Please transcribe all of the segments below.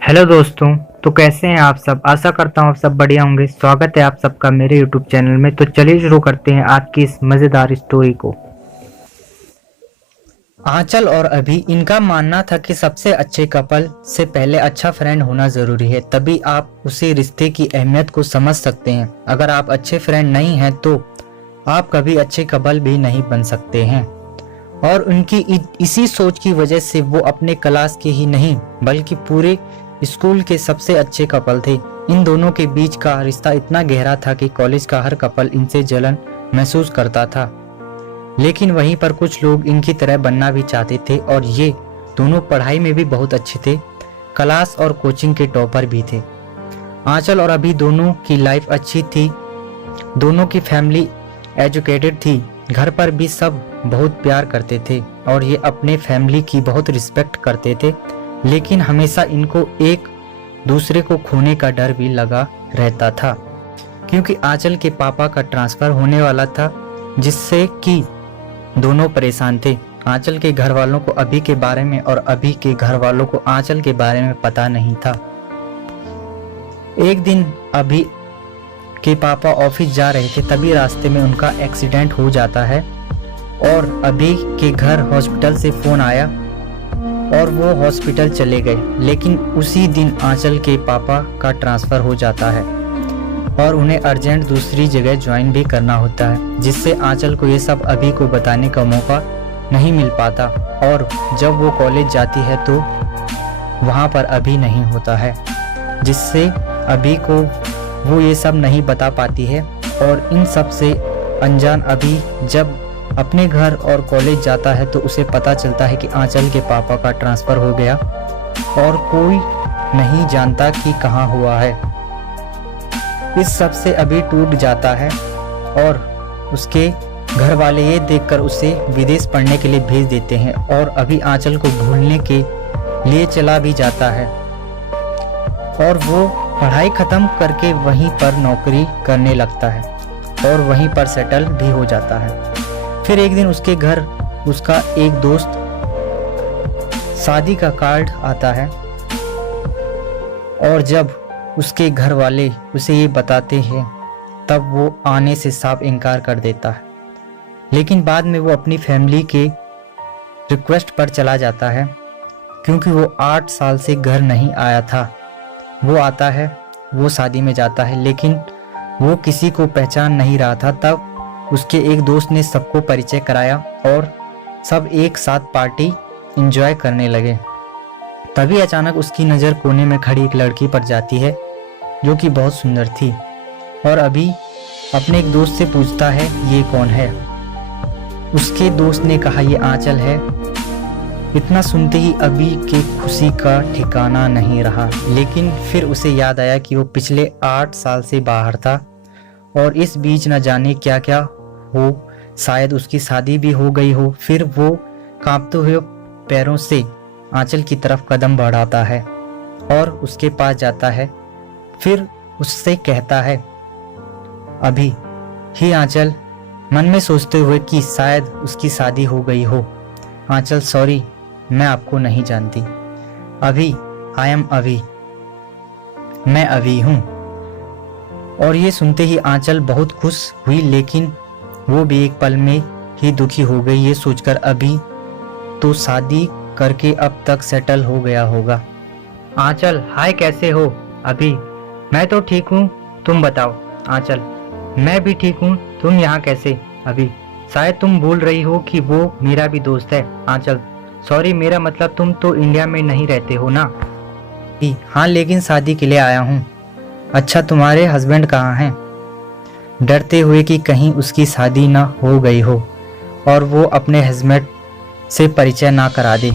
Hello दोस्तों। तो कैसे हैं आप सब। आशा करता हूँ आप सब बढ़िया होंगे। स्वागत है आप सबका मेरे यूट्यूब चैनल में। तो चलिए शुरू करते हैं आज की इस मज़ेदार स्टोरी को। आंचल और अभी इनका मानना था कि सबसे अच्छे कपल से पहले अच्छा फ्रेंड होना ज़रूरी है, तभी आप उसी रिश्ते की अहमियत को समझ सकते हैं। अगर आप अच्छे फ्रेंड नहीं हैं तो आप कभी अच्छे कपल भी नहीं बन सकते हैं। और उनकी इसी सोच की वजह से वो अपने क्लास के ही नहीं बल्कि पूरे स्कूल के सबसे अच्छे कपल थे। इन दोनों के बीच का रिश्ता इतना गहरा था कि कॉलेज का हर कपल इनसे जलन महसूस करता था। लेकिन वहीं पर कुछ लोग इनकी तरह बनना भी चाहते थे और ये दोनों पढ़ाई में भी बहुत अच्छे थे, क्लास और कोचिंग के टॉपर भी थे। आंचल और अभी दोनों की लाइफ अच्छी थी, दोनों की फैमिली एजुकेटेड थी, घर पर भी सब बहुत प्यार करते थे और ये अपने फैमिली की बहुत रिस्पेक्ट करते थे। लेकिन हमेशा इनको एक दूसरे को खोने का डर भी लगा रहता था, क्योंकि आंचल के पापा का ट्रांसफ़र होने वाला था, जिससे कि दोनों परेशान थे। आंचल के घर वालों को अभी के बारे में और अभी के घर वालों को आंचल के बारे में पता नहीं था। एक दिन अभी के पापा ऑफिस जा रहे थे, तभी रास्ते में उनका एक्सीडेंट हो जाता है और अभी के घर हॉस्पिटल से फ़ोन आया और वो हॉस्पिटल चले गए। लेकिन उसी दिन आंचल के पापा का ट्रांसफ़र हो जाता है और उन्हें अर्जेंट दूसरी जगह ज्वाइन भी करना होता है, जिससे आंचल को ये सब अभी को बताने का मौका नहीं मिल पाता। और जब वो कॉलेज जाती है तो वहाँ पर अभी नहीं होता है, जिससे अभी को वो ये सब नहीं बता पाती है। और इन सब से अनजान अभी जब अपने घर और कॉलेज जाता है तो उसे पता चलता है कि आंचल के पापा का ट्रांसफ़र हो गया और कोई नहीं जानता कि कहाँ हुआ है। इस सब से अभी टूट जाता है और उसके घर वाले ये देखकर उसे विदेश पढ़ने के लिए भेज देते हैं और अभी आंचल को भूलने के लिए चला भी जाता है और वो पढ़ाई ख़त्म करके वहीं पर नौकरी करने लगता है और वहीं पर सेटल भी हो जाता है। फिर एक दिन उसके घर उसका एक दोस्त शादी का कार्ड आता है और जब उसके घर वाले उसे ये बताते हैं तब वो आने से साफ इनकार कर देता है। लेकिन बाद में वो अपनी फैमिली के रिक्वेस्ट पर चला जाता है, क्योंकि वो 8 साल से घर नहीं आया था। वो आता है, वो शादी में जाता है, लेकिन वो किसी को पहचान नहीं रहा था। तब उसके एक दोस्त ने सबको परिचय कराया और सब एक साथ पार्टी एंजॉय करने लगे। तभी अचानक उसकी नज़र कोने में खड़ी एक लड़की पर जाती है जो कि बहुत सुंदर थी और अभी अपने एक दोस्त से पूछता है ये कौन है। उसके दोस्त ने कहा ये आंचल है। इतना सुनते ही अभी की खुशी का ठिकाना नहीं रहा, लेकिन फिर उसे याद आया कि वो पिछले 8 साल से बाहर था और इस बीच न जाने क्या क्या हो, शायद उसकी शादी भी हो गई हो। फिर वो कांपते हुए पैरों से आंचल की तरफ कदम बढ़ाता है और उसके पास जाता है। फिर उससे कहता है अभी ही आंचल, मन में सोचते हुए कि शायद उसकी शादी हो गई हो। आंचल सॉरी, मैं आपको नहीं जानती। अभी आई एम अभी, मैं अभी हूँ। और ये सुनते ही आंचल बहुत खुश हुई, लेकिन वो भी एक पल में ही दुखी हो गई, ये सोचकर अभी तो शादी करके अब तक सेटल हो गया होगा। आंचल हाय, कैसे हो अभी। मैं तो ठीक हूँ, तुम बताओ। आंचल मैं भी ठीक हूँ, तुम यहाँ कैसे। अभी शायद तुम भूल रही हो कि वो मेरा भी दोस्त है। आंचल सॉरी, मेरा मतलब तुम तो इंडिया में नहीं रहते हो ना। हाँ, लेकिन शादी के लिए आया हूँ। अच्छा, तुम्हारे हस्बैंड कहाँ हैं। डरते हुए कि कहीं उसकी शादी ना हो गई हो और वो अपने हस्बैंड से परिचय ना करा दे।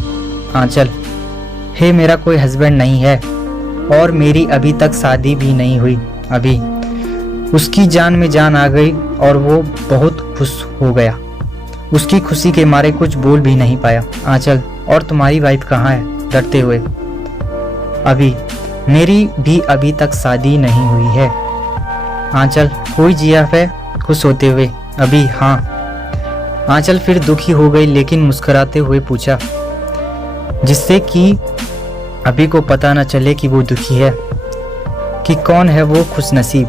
आंचल हे, मेरा कोई हस्बैंड नहीं है और मेरी अभी तक शादी भी नहीं हुई। अभी उसकी जान में जान आ गई और वो बहुत खुश हो गया। उसकी खुशी के मारे कुछ बोल भी नहीं पाया। आंचल और तुम्हारी वाइफ कहाँ है। डरते हुए अभी मेरी भी अभी तक शादी नहीं हुई है। आंचल कोई जिया है। खुश होते हुए अभी हाँ। आंचल फिर दुखी हो गई, लेकिन मुस्कुराते हुए पूछा, जिससे कि अभी को पता न चले कि वो दुखी है, कि कौन है वो खुशनसीब।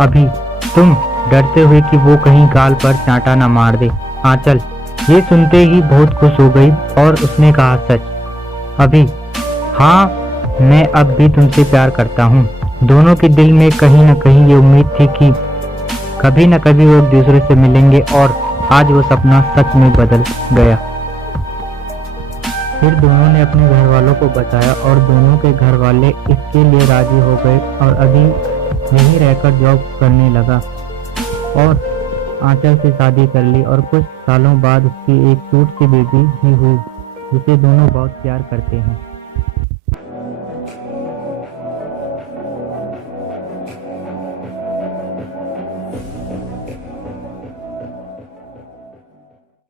अभी तुम डरते हुए कि वो कहीं गाल पर चांटा न मार दे। आंचल ये सुनते ही बहुत खुश हो गई और उसने कहा, सच अभी? हाँ, मैं अब भी तुमसे प्यार करता हूँ। दोनों के दिल में कहीं न कहीं ये उम्मीद थी कि कभी न कभी वो एक दूसरे से मिलेंगे और आज वो सपना सच में बदल गया। फिर दोनों ने अपने घर वालों को बताया और दोनों के घर वाले इसके लिए राजी हो गए और अभी यहीं रहकर जॉब करने लगा और आंचल से शादी कर ली और कुछ सालों बाद उसकी एक क्यूट सी बेबी भी हुई जिसे दोनों बहुत प्यार करते हैं।